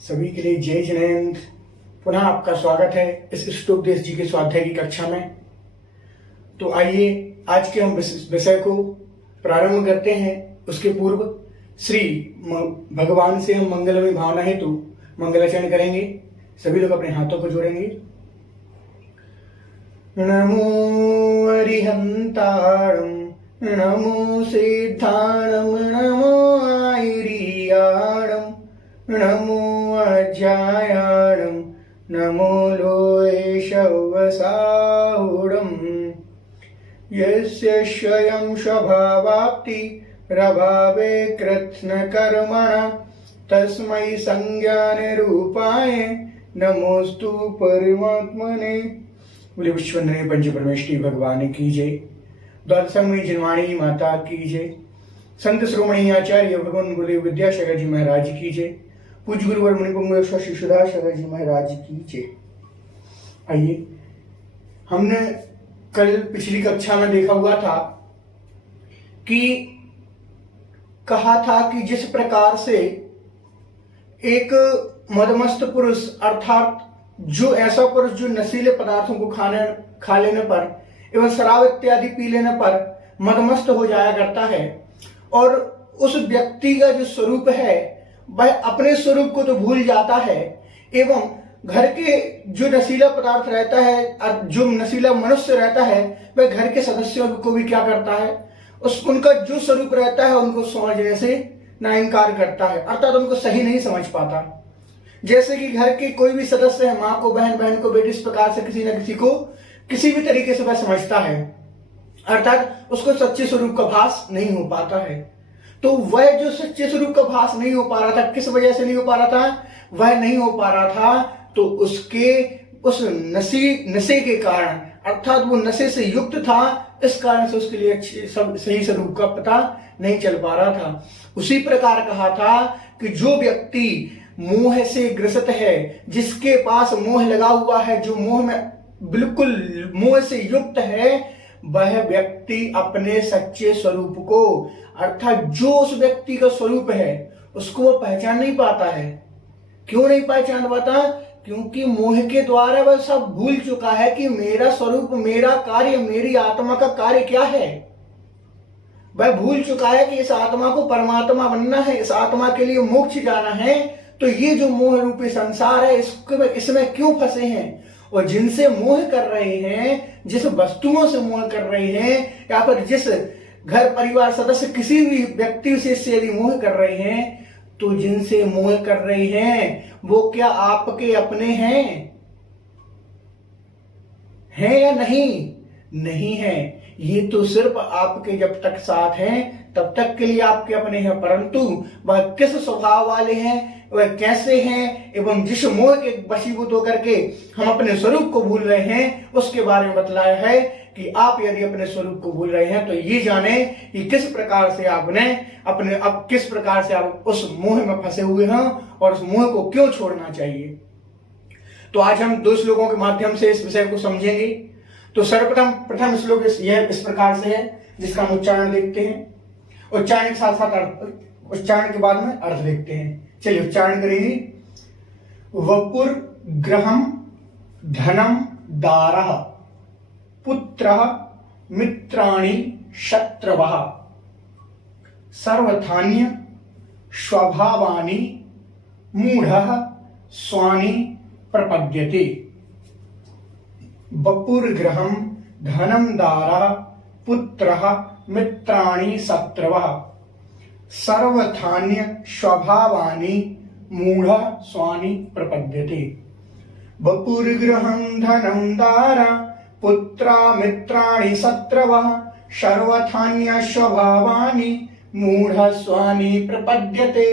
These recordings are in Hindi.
सभी के लिए जय जिनेंद्र। पुनः आपका स्वागत है इस ष्टोपदेश जी के स्वाध्याय की कक्षा में। तो आइए आज के हम विषय को प्रारंभ करते हैं। उसके पूर्व श्री भगवान से हम मंगलमय भावना हेतु मंगलाचरण करेंगे। सभी लोग अपने हाथों को जोड़ेंगे। नमो अरिहंताणं नमो सिद्धाणं नमो आयुर्याणं नमो अज्ञायाणं नमो लोये शवसाहुडम् यस्य स्वयं स्वभावाप्ति प्रभावे कृत्स्नकर्मणा तस्मै संज्ञान रूपाय नमोस्तु परमात्मने। बोले विश्वंदने पंच परमेष्ठी भगवान की जय। द्वादशमी जिनवाणी माता की जय। संत श्रोमणी आचार्य भगवान गुरु विद्यासागर जी महाराज की जय। पूज्य गुरुवर मुनिपुंग श्री सुधासागर जी महाराज की जय। आइए, हमने कल पिछली कक्षा में देखा हुआ था कि कहा था कि जिस प्रकार से एक मदमस्त पुरुष अर्थात जो ऐसा पुरुष जो नशीले पदार्थों को खा लेने पर एवं शराब इत्यादि पी लेने पर मदमस्त हो जाया करता है और उस व्यक्ति का जो स्वरूप है वह अपने स्वरूप को तो भूल जाता है एवं घर के जो नशीला पदार्थ रहता है, जो नशीला मनुष्य रहता है, वह घर के सदस्यों को भी क्या करता है, उनका जो स्वरूप रहता है उनको समझने से ना इनकार करता है, अर्थात उनको सही नहीं समझ पाता। जैसे कि घर के कोई भी सदस्य है, माँ को, बहन को, बेटी, इस प्रकार से किसी न किसी को किसी भी तरीके से वह समझता है, अर्थात उसको सच्चे स्वरूप का भास नहीं हो पाता है। तो वह जो सच्चे स्वरूप का भास नहीं हो पा रहा था, किस वजह से नहीं हो पा रहा था? वह नहीं हो पा रहा था तो उसके उस नशे के कारण, अर्थात वो नशे से युक्त था, इस कारण से उसके लिए सही स्वरूप का पता नहीं चल पा रहा था। उसी प्रकार कहा था कि जो व्यक्ति मोह से ग्रसित है, जिसके पास मोह लगा हुआ है, जो मोह में बिल्कुल मोह से युक्त है, वह व्यक्ति अपने सच्चे स्वरूप को, अर्थात जो उस व्यक्ति का स्वरूप है उसको वो पहचान नहीं पाता है। क्यों नहीं पहचान पाता? क्योंकि मोह के द्वारा वह सब भूल चुका है कि मेरा स्वरूप, मेरा कार्य, मेरी आत्मा का कार्य क्या है। वह भूल चुका है कि इस आत्मा को परमात्मा बनना है, इस आत्मा के लिए मोक्ष जाना है। तो ये जो मोह रूपी संसार है, इसमें क्यों फंसे हैं? और जिनसे मोह कर रहे हैं, जिस वस्तुओं से मोह कर रहे हैं, या फिर जिस घर परिवार सदस्य किसी भी व्यक्ति से यदि मोह कर रहे हैं, तो जिनसे मोह कर रहे हैं वो क्या आपके अपने हैं या नहीं? नहीं है। ये तो सिर्फ आपके जब तक साथ हैं तब तक के लिए आपके अपने हैं, परंतु वह किस स्वभाव वाले हैं, वह कैसे हैं, एवं जिस मोह के वशीभूत होकर के हम अपने स्वरूप को भूल रहे हैं, उसके बारे में बतलाया है कि आप यदि अपने स्वरूप को भूल रहे हैं तो ये जाने कि किस प्रकार से किस प्रकार से आप उस मोह में फंसे हुए हैं और उस मोह को क्यों छोड़ना चाहिए। तो आज हम 2 श्लोकों के माध्यम से इस विषय को समझेंगे। तो सर्वप्रथम श्लोक यह इस प्रकार से है, जिसका हम उच्चारण देखते हैं। उच्चारण के साथ साथ अर्थ, उच्चारण के बाद में अर्थ देखते हैं। चलिए उच्चारण करेंगे। वपुर ग्रहम धनम दारः पुत्रः मित्राणि शत्रवः सर्वथान्य स्वभावानि मूढ़ः स्वानि प्रपद्यते। वपुर्गृहं धनं दारः पुत्रः मित्राणि शत्रवः सर्वथान्य स्वभावानि मूढ़ः स्वानि प्रपद्यते। वपुर्गृहं धनं दारः पुत्रा मित्राणि शत्रवः सर्वथान्य स्वभावानि मूढ़ः स्वानि प्रपद्यते।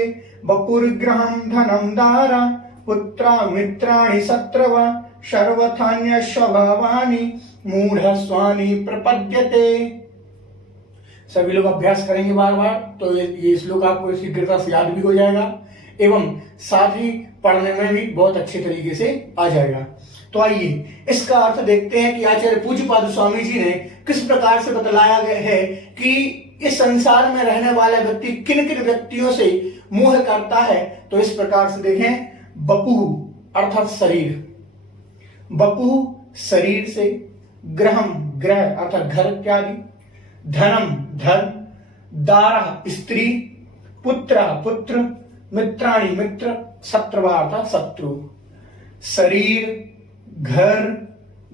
वपुर्गृहं धनं दारः पुत्रा मित्राणि शत्रवः सर्वथान्य स्वभावानि मूढ़ः स्वानि प्रपद्यते। सभी लोग अभ्यास करेंगे बार बार, तो ये श्लोक आपको शीघ्रता से याद भी हो जाएगा एवं साथ ही पढ़ने में भी बहुत अच्छे तरीके से आ जाएगा। तो आइए इसका अर्थ देखते हैं कि आचार्य पूज्यपाद स्वामी जी ने किस प्रकार से बतलाया गया है कि इस संसार में रहने वाला व्यक्ति किन किन व्यक्तियों से मोह करता है। तो इस प्रकार से देखें, बपुः अर्थात शरीर, बपुः शरीर से, गृहम ग्रह अर्थात घर इत्यादि, धनम धन, दारः स्त्री, पुत्रः पुत्र, मित्राणि मित्र, शत्रुः अर्थात शत्रु। शरीर, घर,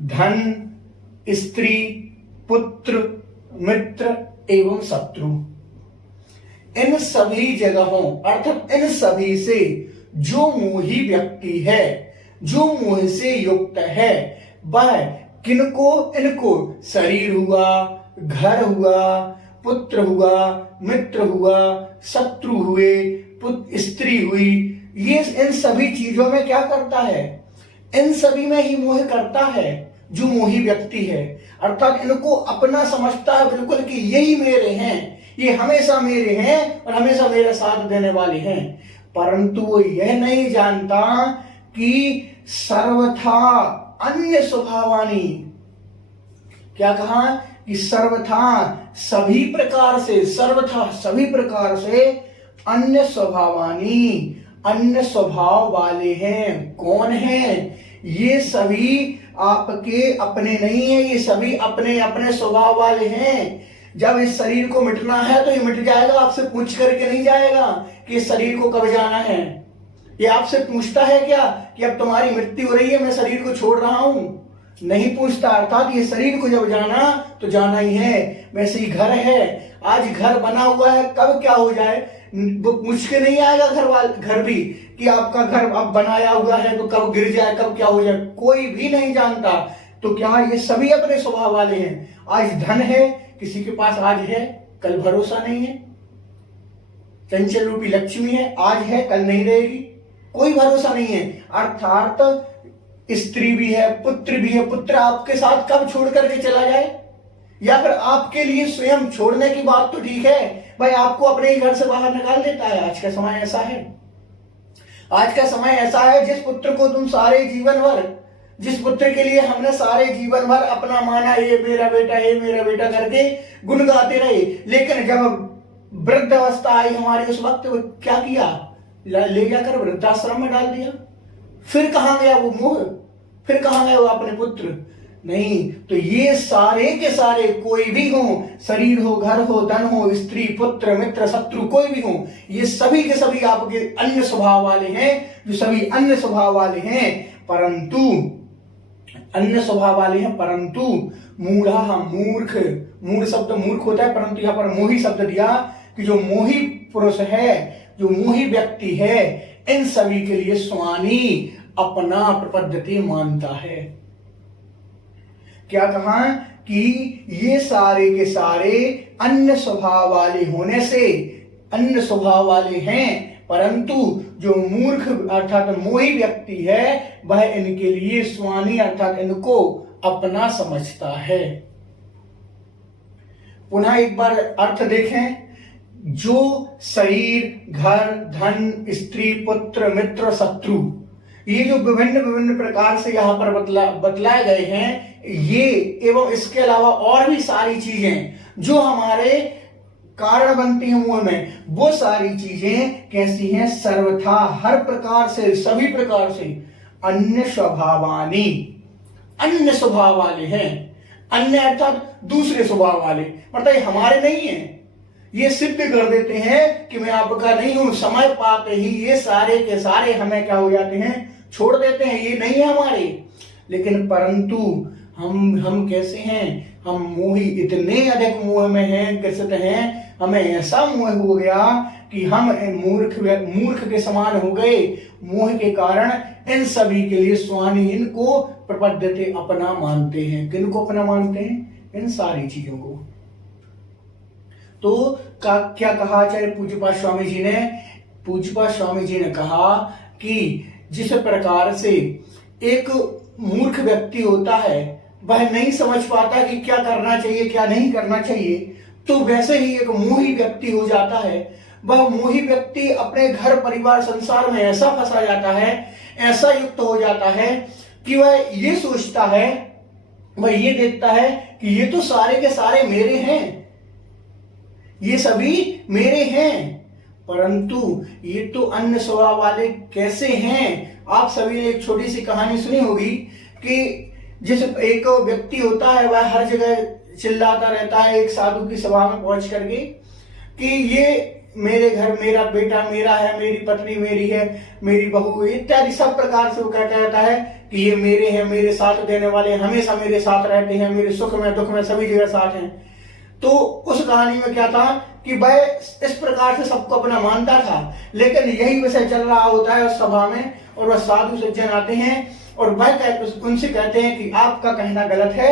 धन, स्त्री, पुत्र, मित्र एवं शत्रु, इन सभी जगहों अर्थात इन सभी से जो मोही व्यक्ति है, जो मोह से युक्त है, वह किनको, इनको शरीर हुआ, घर हुआ, पुत्र हुआ, मित्र हुआ, शत्रु हुए, स्त्री हुई, ये इन सभी चीजों में क्या करता है, इन सभी में ही मोह करता है जो मोही व्यक्ति है। अर्थात इनको अपना समझता है बिल्कुल कि यही मेरे हैं, ये हमेशा मेरे हैं और हमेशा मेरा साथ देने वाले हैं, परंतु वो यह नहीं जानता कि सर्वथा अन्य स्वभावानी, क्या कहा कि सर्वथा सभी प्रकार से, सर्वथा सभी प्रकार से अन्य स्वभावानी, अन्य स्वभाव वाले हैं। कौन हैं? ये सभी आपके अपने नहीं है, ये सभी अपने अपने स्वभाव वाले हैं। जब इस शरीर को मिटना है तो ये मिट जाएगा, आपसे पूछ करके नहीं जाएगा कि इस शरीर को कब जाना है। ये आपसे पूछता है क्या कि अब तुम्हारी मृत्यु हो रही है, मैं शरीर को छोड़ रहा हूं? नहीं पूछता। अर्थात ये शरीर को जब जाना तो जाना ही है। वैसे ही घर है, आज घर बना हुआ है, कब क्या हो जाए वो पूछ के नहीं आएगा घर भी कि आपका घर अब बनाया हुआ है तो कब गिर जाए, कब क्या हो जाए, कोई भी नहीं जानता। तो क्या ये सभी अपने स्वभाव वाले हैं। आज धन है, किसी के पास आज है, कल भरोसा नहीं है। चंचल रूपी लक्ष्मी है, आज है कल नहीं रहेगी, कोई भरोसा नहीं है। अर्थात स्त्री भी है, पुत्र भी है, पुत्र आपके साथ कब छोड़ करके चला जाए, या फिर आपके लिए स्वयं छोड़ने की बात तो ठीक है, भाई आपको अपने ही घर से बाहर निकाल देता है। आज का समय ऐसा है, आज का समय ऐसा है, जिस पुत्र को तुम सारे जीवन भर, जिस पुत्र के लिए हमने सारे जीवन भर अपना माना, ये मेरा बेटा, ये मेरा बेटा करके गुण गाते रहे, लेकिन जब वृद्ध अवस्था आई हमारी, उस वक्त क्या किया, ले जाकर वृद्धाश्रम में डाल दिया। फिर कहां गया वो मोह, फिर कहां गया वो अपने पुत्र? नहीं। तो ये सारे के सारे कोई भी हो, शरीर हो, घर हो, धन हो, स्त्री, पुत्र, मित्र, शत्रु, कोई भी हो, ये सभी के सभी आपके अन्य स्वभाव वाले हैं, जो सभी अन्य स्वभाव वाले हैं, परंतु अन्य स्वभाव वाले हैं, परंतु मूढ़ा, मूर्ख, मूढ़ शब्द मूर्ख होता है, परंतु यहां पर मोही शब्द दिया कि जो मोही पुरुष है, जो मोही व्यक्ति है, इन सभी के लिए स्वामी अपना प्रपद्यते मानता है। क्या कहा कि ये सारे के सारे अन्य स्वभाव वाले होने से अन्य स्वभाव वाले हैं, परंतु जो मूर्ख अर्थात मोही व्यक्ति है वह इनके लिए स्वामी अर्थात इनको अपना समझता है। पुनः एक बार अर्थ देखें, जो शरीर, घर, धन, स्त्री, पुत्र, मित्र, शत्रु, ये जो विभिन्न विभिन्न प्रकार से यहाँ पर बतलाए गए हैं, ये एवं इसके अलावा और भी सारी चीजें जो हमारे कारण बनती हैं मोह में, वो सारी चीजें कैसी हैं? सर्वथा हर प्रकार से, सभी प्रकार से अन्य स्वभावानी, अन्य स्वभाव वाले हैं। अन्य अर्थात दूसरे स्वभाव वाले, मतलब ये हमारे नहीं है। ये सिद्ध कर देते हैं कि मैं आपका नहीं हूं, समय पाते ही ये सारे के सारे हमें क्या हो जाते हैं, छोड़ देते हैं, ये नहीं है हमारे। लेकिन परंतु हम कैसे हैं? हम मोही, इतने अधिक मोह में हैं, ग्रसित हैं, हमें ऐसा मोह हो गया कि हम मूर्ख के समान हो गए। मोह के कारण इन सभी के लिए स्वामी इनको प्रपद्यते अपना मानते हैं। किनको अपना मानते हैं? इन सारी चीजों को। तो क्या कहा चाहे पूज्यपाद स्वामी जी ने? पूज्यपाद स्वामी जी ने कहा कि जिस प्रकार से एक मूर्ख व्यक्ति होता है, वह नहीं समझ पाता कि क्या करना चाहिए, क्या नहीं करना चाहिए, तो वैसे ही एक मोही व्यक्ति हो जाता है। वह मोही व्यक्ति अपने घर, परिवार, संसार में ऐसा फंसा जाता है, ऐसा युक्त हो जाता है कि वह ये सोचता है, वह ये देखता है कि ये तो सारे के सारे मेरे हैं, ये सभी मेरे हैं, परंतु ये तो अन्य स्वभाव वाले कैसे हैं? आप सभी ने एक छोटी सी कहानी सुनी होगी कि जिस एक व्यक्ति होता है वह हर जगह चिल्लाता रहता है एक साधु की सभा में पहुंच करके कि ये मेरे घर मेरा बेटा मेरा है, मेरी पत्नी मेरी है, मेरी बहू इत्यादि सब प्रकार से वो क्या कहता है कि ये मेरे हैं, मेरे साथ देने वाले, हमेशा मेरे साथ रहते हैं, मेरे सुख में दुख में सभी जगह साथ हैं। तो उस कहानी में क्या था कि वह इस प्रकार से सबको अपना मानता था, लेकिन यही विषय चल रहा होता है उस सभा में और वह साधु सज्जन आते हैं और वह उनसे कहते हैं कि आपका कहना गलत है,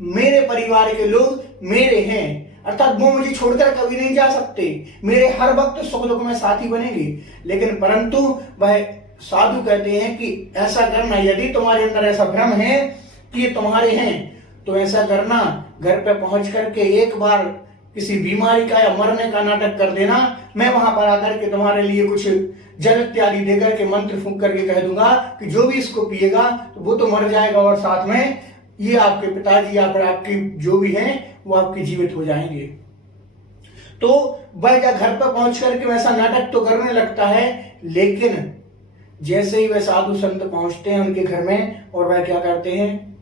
मेरे परिवार के लोग मेरे हैं, अर्थात वो मुझे छोड़कर कभी नहीं जा सकते, मेरे हर वक्त सुख दुख में साथी बनेंगे। लेकिन परंतु वह साधु कहते हैं कि ऐसा करना, यदि तुम्हारे अंदर ऐसा भ्रम है कि ये तुम्हारे हैं तो ऐसा करना, घर पे पहुंच करके एक बार किसी बीमारी का या मरने का नाटक कर देना, मैं वहां पर आकर के तुम्हारे लिए कुछ जल इत्यादि देकर के मंत्र फूंक करके कह दूंगा कि जो भी इसको पिएगा तो वो तो मर जाएगा और साथ में ये आपके पिताजी या फिर आपके जो भी हैं वो आपके जीवित हो जाएंगे। तो वह घर पर पहुंच करके वैसा नाटक तो करने लगता है, लेकिन जैसे ही वह साधु संत पहुंचते हैं उनके घर में और वह क्या करते हैं,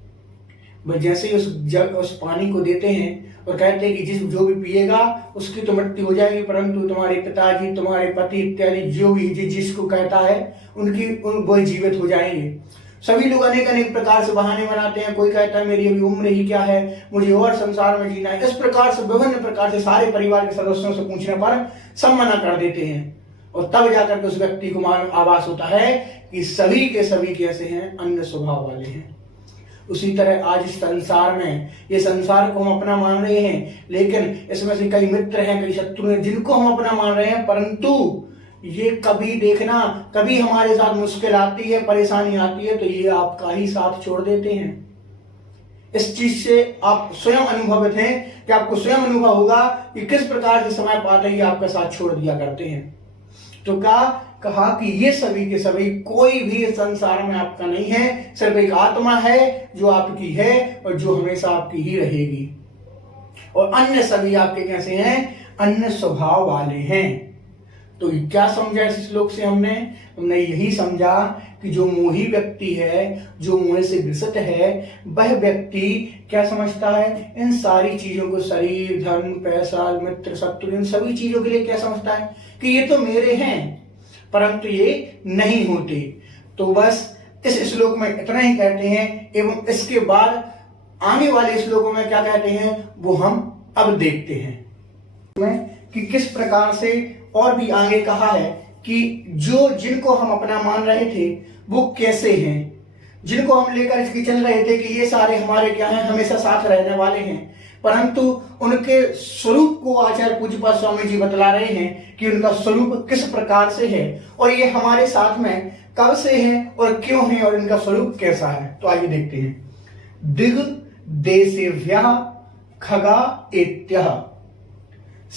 वह जैसे ही उस पानी को देते हैं और कहते हैं कि जो भी पिएगा उसकी तो मृत्यु हो जाएगी, परंतु तुम्हारे पिताजी तुम्हारे पति इत्यादि जो भी जिसको कहता है वो जीवित हो जाएंगे। सभी लोग अनेक अनेक प्रकार से बहाने बनाते हैं, कोई कहता है मेरी अभी उम्र ही क्या है, मुझे और संसार में जीना है, इस प्रकार से विभिन्न प्रकार से सारे परिवार के सदस्यों से पूछने पर सब मना कर देते हैं और तब जाकर के उस व्यक्ति को मालूम आभास होता है कि सभी के सभी कैसे हैं, अन्य स्वभाव वाले हैं। उसी तरह आज इस संसार में, ये संसार को हम अपना मान रहे हैं, लेकिन इसमें से कई मित्र हैं, कई शत्रु हैं जिनको हम अपना मान रहे हैं, परंतु ये कभी देखना, कभी हमारे साथ मुश्किल आती है, परेशानी आती है तो ये आपका ही साथ छोड़ देते हैं। इस चीज से आप स्वयं अनुभवित हैं कि आपको स्वयं अनुभव होगा कि किस प्रकार से समय पाते ही आपका साथ छोड़ दिया करते हैं। तो कहा कि ये सभी के सभी, कोई भी संसार में आपका नहीं है, सिर्फ एक आत्मा है जो आपकी है और जो हमेशा आपकी ही रहेगी, और अन्य सभी आपके कैसे हैं, अन्य स्वभाव वाले हैं। तो क्या समझा इस श्लोक से हमने यही समझा कि जो मोही व्यक्ति है, जो मोह से ग्रसित है, वह व्यक्ति क्या समझता है, इन सारी चीजों को, शरीर, धन, पैसा, मित्र, शत्रु, इन सभी चीजों के लिए क्या समझता है कि ये तो मेरे हैं, परंतु ये नहीं होते। तो बस इस श्लोक में इतना ही कहते हैं, एवं इसके बाद आने वाले श्लोकों में क्या कहते हैं वो हम अब देखते हैं कि किस प्रकार से, और भी आगे कहा है कि जिनको हम अपना मान रहे थे वो कैसे हैं, जिनको हम लेकर इसकी चल रहे थे कि ये सारे हमारे क्या हैं, हमेशा साथ रहने वाले हैं, परंतु उनके स्वरूप को आचार्य पूज्यपाद स्वामी जी बतला रहे हैं कि उनका स्वरूप किस प्रकार से है और ये हमारे साथ में कब से हैं और क्यों हैं और इनका स्वरूप कैसा है। तो आइए देखते हैं। दिग देशेभ्यः खगा एत्यः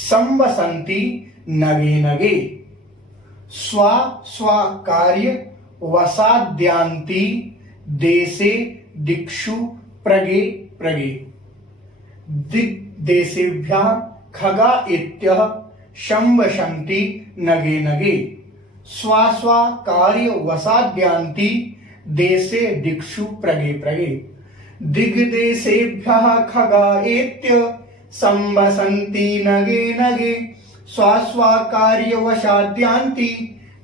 संवसन्ति नगे नगे स्वा स्वा कार्य वसाद्यांति देशे दिक्षु प्रगे प्रगे। दिग्देशेभ्यः खगा इत्यः संवसन्ति नगे नगे स्वा स्वा कार्य वसाद्यांति देशे दिक्षु प्रगे प्रगे। दिग्देशेभ्यः खगा इत्य संवसन्ति नगे नगे स्वा स्वा कार्य वसाद्यांति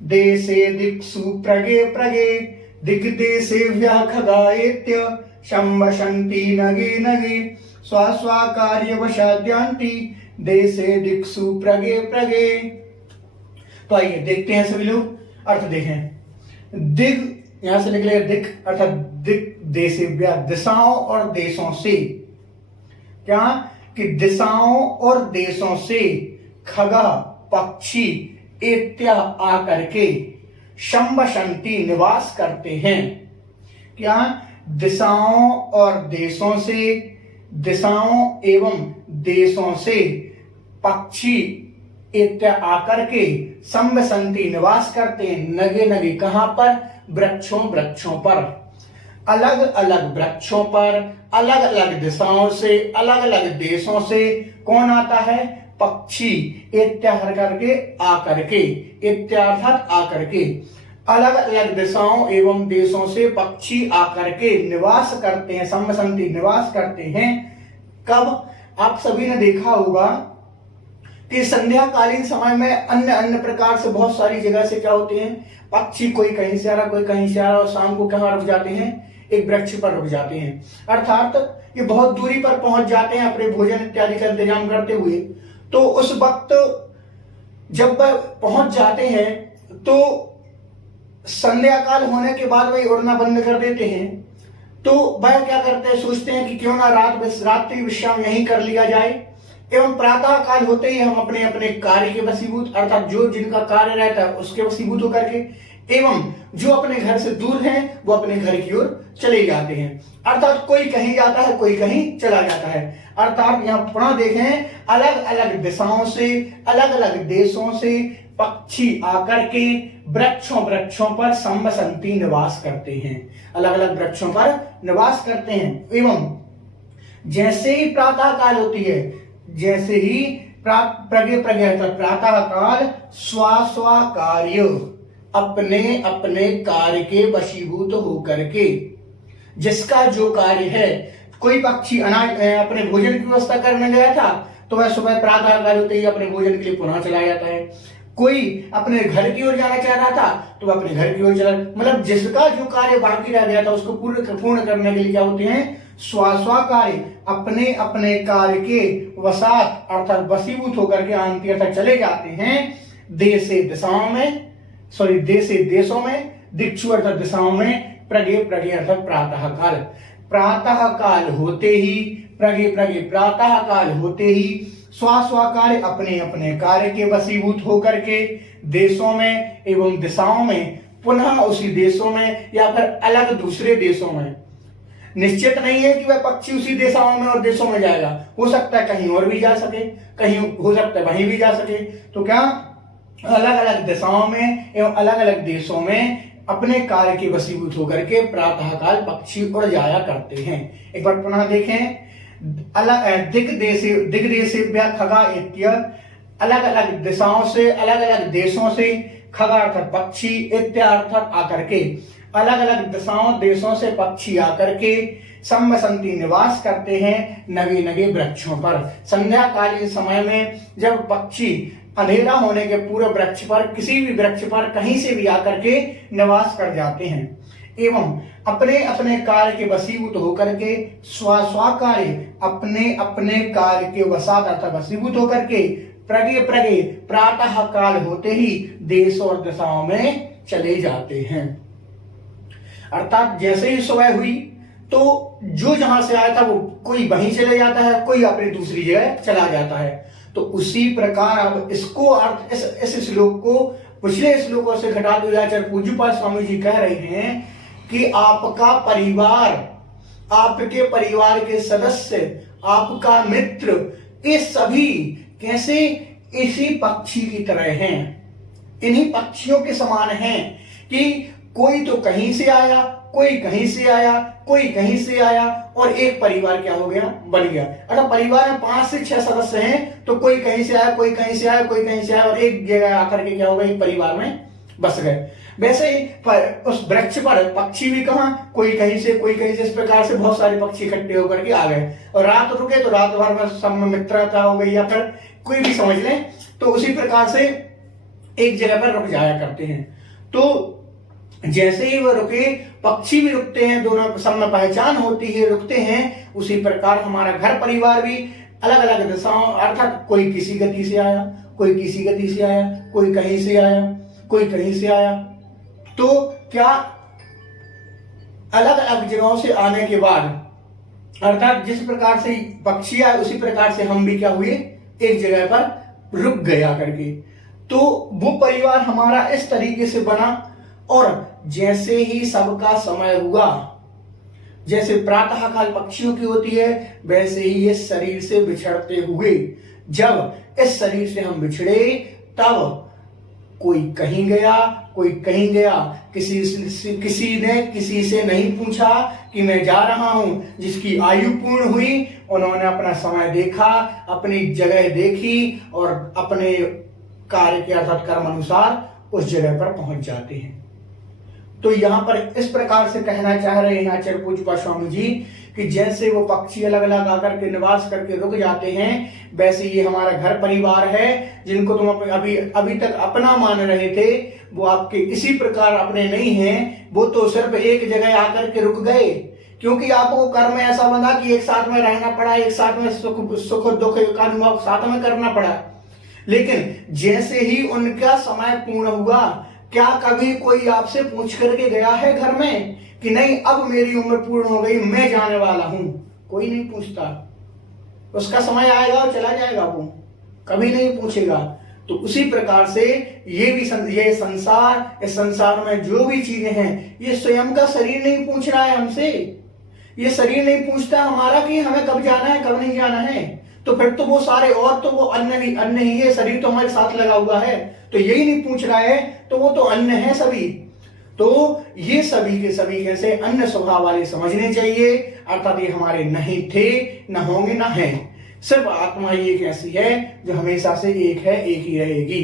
देशे दिक्षु प्रगे प्रगे। दिग्देशेभ्यः खगा इत्य संवसन्ति नगे नगे स्वा स्वा कार्य वसाद्यांति देशे दिक्षु प्रगे प्रगे। तो आइए देखते हैं सभी लोग अर्थ देखें। दिग यहां से निकले दिक अर्थात दिक देशेभ्यः दिशाओं और देशों से, क्या कि दिशाओं और देशों से खगा पक्षी इत्या आकर के संवसन्ति निवास करते हैं। क्या दिशाओं और देशों से, दिशाओं एवं देशों से पक्षी इत्या आकर के संवसन्ति निवास करते हैं। नगे नगे कहां पर, वृक्षों वृक्षों पर, अलग अलग वृक्षों पर, अलग अलग दिशाओं से, अलग अलग देशों से कौन आता है, पक्षी इत्याह करके आकर के, इत्यार्थात आकर के, अलग अलग दिशाओं एवं देशों से पक्षी आकर के निवास करते हैं, सम्मसंति निवास करते हैं। कब? आप सभी ने देखा होगा कि संध्याकालीन समय में अन्य अन्य प्रकार से बहुत सारी जगह से क्या होते हैं, पक्षी कोई कहीं से आ रहा, कोई कहीं से आ रहा, और शाम को कहाँ रुक जाते हैं, एक वृक्ष पर रुक जाते हैं। अर्थात ये बहुत दूरी पर पहुंच जाते हैं अपने भोजन इत्यादि का इंतजाम करते हुए। तो उस वक्त जब वह पहुंच जाते हैं तो संध्या काल होने के बाद वही उड़ना बंद कर देते हैं। तो वह क्या करते हैं, सोचते हैं कि क्यों ना रात्रि विश्राम यहीं कर लिया जाए, एवं प्रातः काल होते ही हम अपने अपने कार्य के वशीभूत, अर्थात जो जिनका कार्य रहता है उसके वशीभूत होकर के, एवं जो अपने घर से दूर हैं वो अपने घर की ओर चले जाते हैं। अर्थात कोई कहीं जाता है, कोई कहीं चला जाता है। अर्थात यहाँ पुनः देखें, अलग अलग दिशाओं से, अलग अलग देशों से पक्षी आकर के वृक्षों पर सम्मसंति निवास करते हैं, अलग अलग वृक्षों पर निवास करते हैं। एवं जैसे ही प्रातः काल होती है, जैसे ही प्रातः काल स्वा कार्य, अपने अपने कार्य के वशीभूत होकर के, जिसका जो कार्य है, कोई पक्षी अनाज अपने भोजन की व्यवस्था करने गया था तो वह सुबह प्रातः काल होते ही अपने भोजन के लिए पुनः चला जाता है। कोई अपने घर की ओर जाना चाह रहा था तो वह अपने घर की ओर चला, मतलब जिसका जो कार्य बाकी रह गया था उसको पूर्ण करने के लिए क्या होते हैं, स्वा कार्य, अपने अपने कार्य के वसात अर्थात वशीभूत होकर के आंती अर्थात चले जाते हैं देशे देशों में, दिक्षु अर्थात दिशाओं में, प्रगे अर्थात प्रातः काल, प्रातः काल होते ही, प्रगे प्रातः काल होते ही स्वा कार्य, अपने अपने कार्य के वशीभूत होकर के देशों में एवं दिशाओं में, पुनः उसी देशों में या फिर अलग दूसरे देशों में, निश्चित नहीं है कि वह पक्षी उसी दिशाओं में और देशों में जाएगा, हो सकता है कहीं और भी जा सके, कहीं हो सकता है वहीं भी जा सके। तो क्या अलग अलग दिशाओं में एवं अलग अलग देशों में अपने कार्य के वशीभूत होकर के प्रातः काल पक्षी उड़ जाया करते हैं। एक बार पुनः देखें, दिग्देशेभ्यः खगा इत्य, अलग अलग दिशाओं से, अलग अलग देशों से, खगा अर्थात पक्षी, इत्यार्थात आकर के, अलग अलग दिशाओं देशों से पक्षी आकर के सम्मसंति निवास करते हैं नगे नगे वृक्षों पर। संध्याकालीन समय में जब पक्षी अंधेरा होने के पूर्व वृक्ष पर, किसी भी वृक्ष पर कहीं से भी आकर के निवास कर जाते हैं एवं अपने अपने कार्य के वशीभूत होकर के स्वा कार्य, अपने अपने कार्य के वसात अर्थात वशीभूत होकर के प्रगे प्रातः काल होते ही देश और दिशाओं में चले जाते हैं। अर्थात जैसे ही सुबह हुई तो जो जहां से आया था वो कोई वहीं चले जाता है, कोई अपनी दूसरी जगह चला जाता है। तो उसी प्रकार अब इसको अर्थ इस श्लोक को पिछले श्लोकों से घटा दिया। आचार्य पूज्यपाद स्वामी जी कह रहे हैं कि आपका परिवार, आपके परिवार के सदस्य, आपका मित्र, ये सभी कैसे इसी पक्षी की तरह हैं, इन्हीं पक्षियों के समान हैं कि कोई तो कहीं से आया, कोई कहीं से आया, कोई कहीं से आया और एक परिवार क्या हो गया, बन गया। अगर परिवार में 5 से 6 सदस्य हैं तो कोई कहीं से आया, कोई कहीं से आया, कोई कहीं से आया और एक जगह आकर के क्या हो गया, एक परिवार में बस गए। वैसे ही उस वृक्ष पर पक्षी भी कहां, कोई कहीं से, कोई कहीं से, इस प्रकार से बहुत सारे पक्षी इकट्ठे होकर के आ गए और रात रुके तो रात भर में सब में मित्रता हो गई या फिर कोई भी समझ लें। तो उसी प्रकार से एक जगह पर रुक जाया करते हैं। तो जैसे ही वह रुके, पक्षी भी रुकते हैं, दोनों सब में पहचान होती है, रुकते हैं। उसी प्रकार हमारा घर परिवार भी अलग अलग दिशाओं अर्थात कोई किसी गति से आया, कोई किसी गति से आया, कोई कहीं से आया, कोई कहीं से आया। तो क्या अलग अलग जगहों से आने के बाद अर्थात जिस प्रकार से पक्षी आए उसी प्रकार से हम भी क्या हुए, एक जगह पर रुक गया करके। तो वो परिवार हमारा इस तरीके से बना और जैसे ही सबका समय हुआ, जैसे प्रातः काल पक्षियों की होती है, वैसे ही इस शरीर से बिछड़ते हुए, जब इस शरीर से हम बिछड़े तब कोई कहीं गया, कोई कहीं गया, किसी ने किसी से नहीं पूछा कि मैं जा रहा हूं। जिसकी आयु पूर्ण हुई उन्होंने अपना समय देखा, अपनी जगह देखी और अपने कार्य के अर्थात कर्म अनुसार उस जगह पर पहुंच जाते हैं। तो यहाँ पर इस प्रकार से कहना चाह रहे हैं आचार्य पूज्य स्वामी जी कि जैसे वो पक्षी अलग अलग आकर के निवास करके रुक जाते हैं, वैसे ये हमारा घर परिवार है जिनको तुम अभी तक अपना मान रहे थे, वो आपके इसी प्रकार अपने नहीं हैं। वो तो सिर्फ एक जगह आकर के रुक गए, क्योंकि आपको कर्म ऐसा बना कि एक साथ में रहना पड़ा, एक साथ में सुख दुख का अनुभव साथ में करना पड़ा। लेकिन जैसे ही उनका समय पूर्ण हुआ, क्या कभी कोई आपसे पूछ करके गया है घर में कि नहीं अब मेरी उम्र पूर्ण हो गई, मैं जाने वाला हूं? कोई नहीं पूछता। उसका समय आएगा और चला जाएगा, वो कभी नहीं पूछेगा। तो उसी प्रकार से ये संसार, इस संसार में जो भी चीजें हैं, ये स्वयं का शरीर नहीं पूछ रहा है हमसे। ये शरीर नहीं पूछता हमारा कि हमें कब जाना है कब नहीं जाना है। तो फिर तो वो सारे और तो वो अन्न ही है, शरीर तो हमारे साथ लगा हुआ है, तो यही नहीं पूछ रहा है, तो वो तो अन्न है सभी। तो ये सभी के सभी कैसे अन्न स्वभाव वाले समझने चाहिए, अर्थात ये हमारे नहीं थे, न होंगे, न हैं। सिर्फ आत्मा ही एक ऐसी है जो हमेशा से एक है, एक ही रहेगी।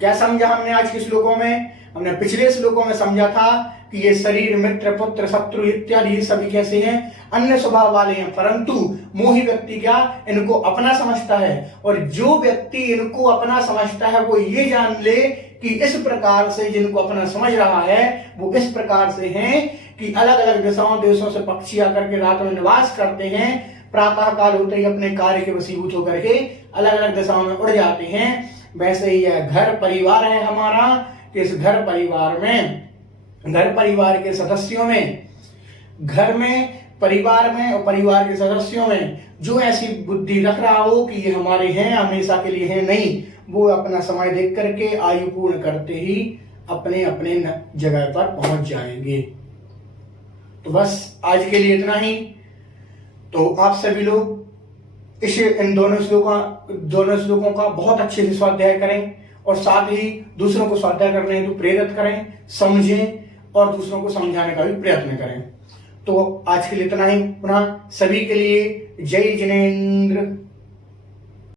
क्या समझा हमने आज के श्लोकों में? हमने पिछले श्लोकों में समझा था कि ये शरीर, मित्र, पुत्र, शत्रु इत्यादि सभी कैसे हैं? अन्य स्वभाव वाले हैं। परंतु मोही व्यक्ति क्या इनको अपना समझता है, और जो व्यक्ति इनको अपना समझता है वो ये जान ले कि इस प्रकार से जिनको अपना समझ रहा है वो इस प्रकार से हैं कि अलग अलग दिशाओं देशों से पक्षी आकर के रात में निवास करते हैं, प्रातः काल होते ही अपने कार्य के वशीभूत होकर के अलग अलग दिशाओं में उड़ जाते हैं। वैसे ही यह घर परिवार है हमारा, इस घर परिवार में, घर परिवार के सदस्यों में, घर में, परिवार में और परिवार के सदस्यों में जो ऐसी बुद्धि रख रहा हो कि ये हमारे हैं, हमेशा के लिए हैं, नहीं, वो अपना समय देख करके आयु पूर्ण करते ही अपने अपने जगह पर पहुंच जाएंगे। तो बस आज के लिए इतना ही। तो आप सभी लोग इन दोनों श्लोकों का बहुत अच्छे से स्वाध्याय करें और साथ ही दूसरों को स्वाध्याय करने हेतु प्रेरित करें, समझें और दूसरों को समझाने का भी प्रयत्न करें। तो आज के लिए इतना ही। पुनः सभी के लिए जय जिनेंद्र।